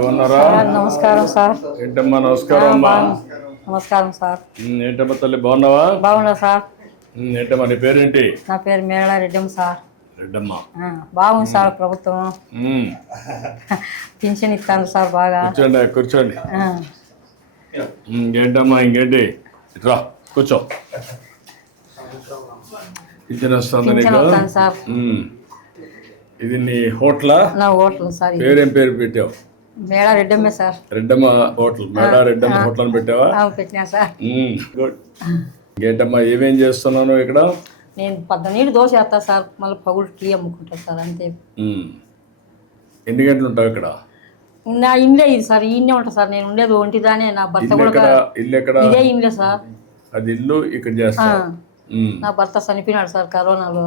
బాగున్నారా? నమస్కారం సార్. ఏంటమ్మా నమస్కారం అమ్మా? నమస్కారం సార్. ఏంటమ్మా తల్లి బాగున్నావా? బాగున్నా సార్. ఏంటమ్మా నీ పేరేంటి? నా పేరు మేళ రెడ్డమ్మ సార్. రెడ్డమ్మ. బాగుంది సార్ ప్రభుత్వం. పింఛన్ ఇస్తాను సార్ బాగా. కూర్చోండి కూర్చోండి. ఇంకేంటమ్మా ఇంకేంటి? ఇట్రా కూర్చో. వస్తుంది పింఛన్ నీకు వస్తాను సార్. ఇది నీ హోటలా? నా హోటల్ సార్ పేరేం పేరు పెట్టావు? రెడ్డమ్మే సార్. రెడ్డమ్మ హోటల్. మేడా రెడ్డమ్మ హోటల్ అని పెట్టావా? ఆ, పెట్టినా సార్. గుడ్. ఏమేం చేస్తున్నాను ఇక్కడ? నేను దోశ వేస్తా సార్. మళ్ళీ పగులు టీ అమ్ముకుంటా సార్ అంతే. ఉమ్. ఎన్ని గంటలు ఉంటావు ఇక్కడ? నా ఇండ్లే ఇది సార్ ఈయనే ఉంటా సార్. నేను ఉండేది ఒంటిదానే నా భర్త ఇల్లు కూడా ఎక్కడ? ఇల్లు ఎక్కడ? ఇదే ఇండ్లే సార్. అది ఇల్లు ఇక్కడ ఉమ్, నా భర్త చనిపోయినాడు సార్ కరోనాలో.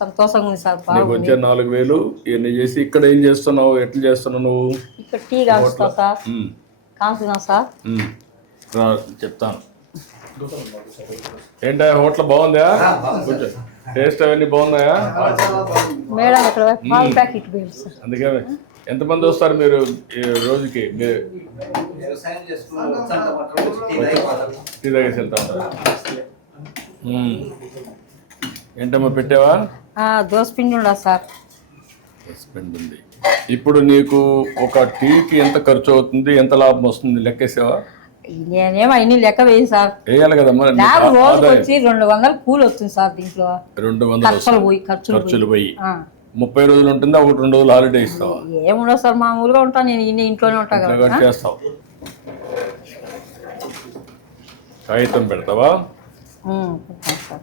సంతోషంగా ఉంది సార్ నీకు వచ్చే నాలుగు వేలు ఇవన్నీ చేసి ఇక్కడ ఏం చేస్తున్నావు ఎట్లా చేస్తున్నావు నువ్వు? ఇక్కడ టీ కాస్తా సార్. ఉమ్. సార్? ఉమ్. రా, చెప్తాను. ఏంటా హోటల్ బాగుందా? టేస్ట్ అవన్నీ బాగున్నాయా? మేడం ఇక్కడ పాలు ప్యాకెట్ సార్. అందుకే ఎంతమంది వస్తారు మీరు ఈ రోజుకి? మీరు టీ తాగేసి వెళ్తా ఉంటారా. ఉమ్. ఏంటమ్మా పెట్టావా? ఆ, దోశ పిండి ఉండదు సార్. హస్బెండ్ ఉంది. ఇప్పుడు నీకు ఒక టీకి ఎంత ఖర్చు అవుతుంది ఎంత లాభం వస్తుంది లెక్కేసావా? నేనేమో అన్ని లెక్క వేయి సార్. వేయాలి కదమ్మా నీకు నాకు రోజుకి వచ్చి రెండు వందలు కూలి వస్తుంది సార్ దీంట్లో. రెండు వందలు ఖర్చులు. పోయి ఖర్చులు ఖర్చులు పోయి. ముప్పై రోజులు ఉంటుందా ఒకటి రెండు రోజులు హాలిడే ఇస్తావా? ఏముండదు సార్ మామూలుగా ఉంటాను నేను ఇన్ని ఇంట్లోనే ఉంటా ఇట్లా కదా చేస్తావు. కాగితం పెడతావా? సార్.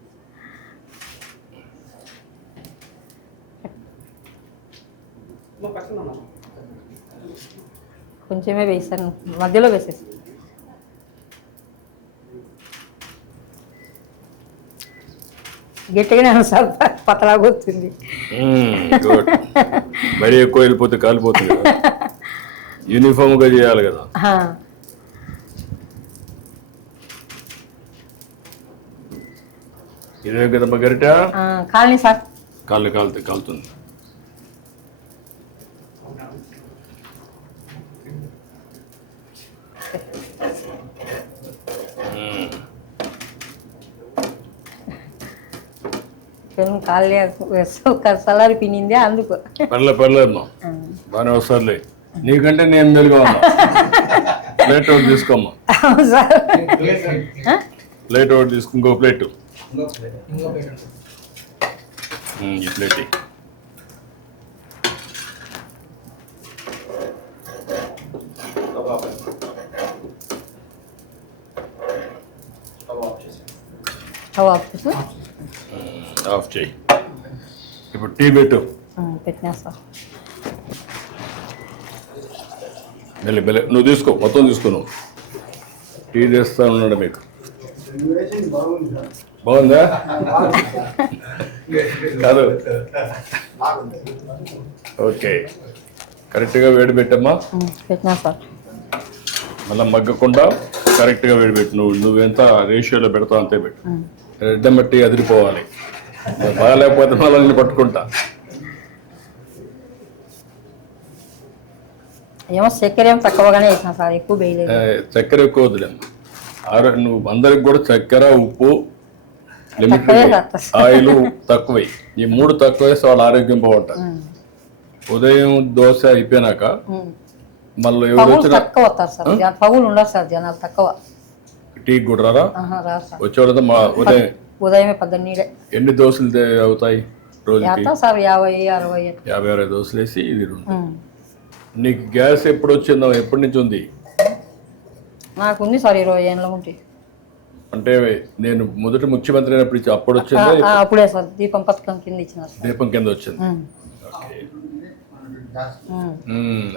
కొంచెమే వేసాను. మధ్యలో వేసేసి. గట్టిగానే సార్ పతలాగా వచ్చింది. గుడ్ మరీ ఎక్కువ వెళ్ళిపోతే కాలిపోతుంది కదా. యూనిఫామ్గా చేయాలి కదా. ఆ, ఇదే కదమ్మా గరిట? ఆ, కాలనీ సార్. కాళ్ళు కాలుతుంది కాలుతుంది. పెను కాలనీ సలారి పినిందే అందుకు. పర్లే పర్లేదమ్మా. బాగానే వస్తారులే. నీకంటే నేను మెలుగా ఉన్నా. ప్లేట్ ఒకటి తీసుకోమ్మా? ప్లేట్ ఒకటి తీసుకో ఇంకో ప్లేట్. ఇంకో ప్లేట్ ఇంకో ప్లేట్ ఉంటుంది. ఈ ప్లేట్. కబాబ్ ఆఫ్ చేయి. ఇప్పుడు టీ పెట్టు. పెట్టినా సార్ నువ్వు తీసుకో మొత్తం తీసుకో నువ్వు. టీ చేస్తా ఉన్నాడు మీకు. బాగుందా? కాదు. ఓకే. కరెక్ట్గా వేడి పెట్టమ్మా. పెట్టినా సార్ మళ్ళీ మగ్గకుండా కరెక్ట్గా వేడి పెట్టు. నువ్వు నువ్వెంత రేషియోలో పెడతావు అంతే పెట్టు. ఉమ్. రెడ్డం బట్టి అదిరిపోవాలి. బాగాలేకపోతే మళ్ళీ పట్టుకుంటా. ఏమో చక్కెర ఏమో తక్కువగానే వేసిన సార్ ఎక్కువ వేయలేదు. ఏ, చక్కెర ఎక్కువ వద్దులేమ్మా ఆరో నువ్వు అందరికి కూడా చక్కెర ఉప్పు. ఆయిల్ తక్కువై. ఈ మూడు తక్కువ వేస్తే వాళ్ళ ఆరోగ్యం బాగుంటుంది. ఉదయం దోశ అయిపోయినాక. మళ్ళీ ఎవరు వచ్చినా తక్కువ వస్తారు సార్ జన- పగులు ఉండరు సార్ జనాలు తక్కువ. టీ కూడా రారా వచ్చేవాళ్ళతో మా ఉదయం ఉదయమే పద్దెనిమిదే. ఎన్ని దోశలు అవుతాయి రోజుకి? సార్ యాభై అరవై యాభై అరవై దోశలు వేసి ఇది. నీకు గ్యాస్ ఎప్పుడు వచ్చిందో ఎప్పటి నుంచి ఉంది నాకు ఉంది సార్ ఇరవై ఏళ్ళ ఉంటే అంటే నేను మొదటి ముఖ్యమంత్రి అయినప్పుడు ఇచ్చి అప్పుడు వచ్చిందా అప్పుడే సార్ దీపం పథకం కింద ఇచ్చినారు దీపం కింద వచ్చింది.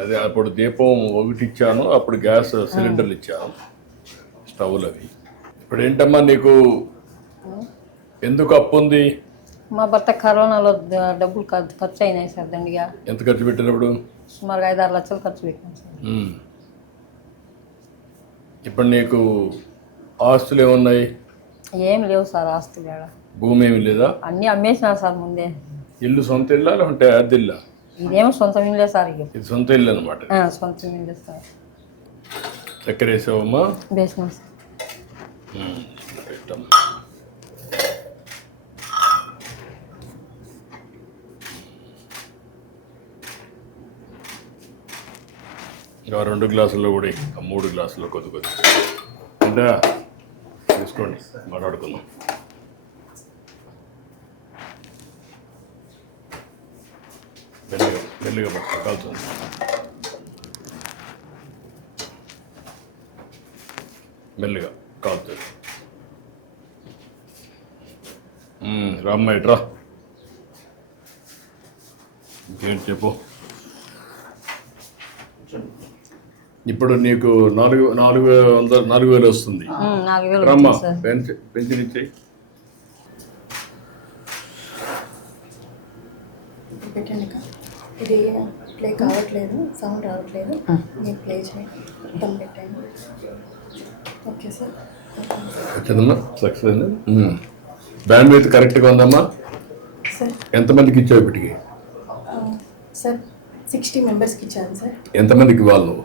అదే అప్పుడు దీపం ఒకటి ఇచ్చాను అప్పుడు గ్యాస్ సిలిండర్లు ఇచ్చాను. స్టవ్లు అవి ఇప్పుడు ఏంటమ్మా నీకు ఎందుకు అప్పు ఉంది? మా భర్త కరోనాలో డబ్బులు ఖర్చు అయినాయి సార్ దండిగా. ఎంత ఖర్చు పెట్టినప్పుడు? సుమారుగా ఐదు ఆరు లక్షలు ఖర్చు పెట్టాం సార్. ఇప్పుడు నీకు ఆస్తులు ఏమున్నాయి? ఏం లేవు సార్ ఆస్తులు ఆడ భూమి ఏమి లేదా? అన్నీ అమ్మేసినారు సార్ ముందే. ఇల్లు సొంత ఇల్లా లేకుంటే అద్దె ఇల్లా? ఇదేమో సొంత ఇల్లే సార్ ఇక. ఇది సొంత ఇల్లు అనమాట సొంత ఇల్లే సార్. చక్కెర వేసావమ్మా? వేసినాం సార్. ఇంకా రెండు గ్లాసుల్లో కూడా మూడు గ్లాసుల్లో కొద్ది కొద్ది. అంటే తీసుకోండి మాట్లాడుకుందాం. మెల్లిగా మెల్లిగా పట్టుకో మెల్లిగా కాలుతుంది మ్మ్, రామ్మ ఇట్రా ఇంకేంటి చెప్పు? ఇప్పుడు నీకు నాలుగు నాలుగు వందల నాలుగు వేలు వస్తుంది. ఉమ్, నాలుగు వేలు రమ్మ వచ్చింది సార్. పెంచి పెన్షన్ అక్క. ఇది ప్లే కావట్లేదు సౌండ్ రావట్లేదు. మీరు ప్లే చేయండి మొత్తం పెట్టండి. Okay sir. వచ్చిందమ్మా సక్సెస్. బ్యాండ్ విత్ కరెక్ట్గా ఉందమ్మా? సార్. ఎంతమందికి ఇచ్చావు ఇప్పటికి? సార్ సిక్స్టీ మెంబర్స్కి ఇచ్చాను సార్. ఎంతమందికి ఇవ్వాలి నువ్వు?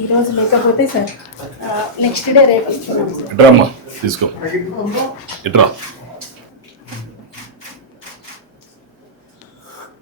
ఈరోజు ఈ రోజు లేకపోతే సార్ నెక్స్ట్ డే రేపు ఇస్తున్నాం తీసుకో. ఇట్రా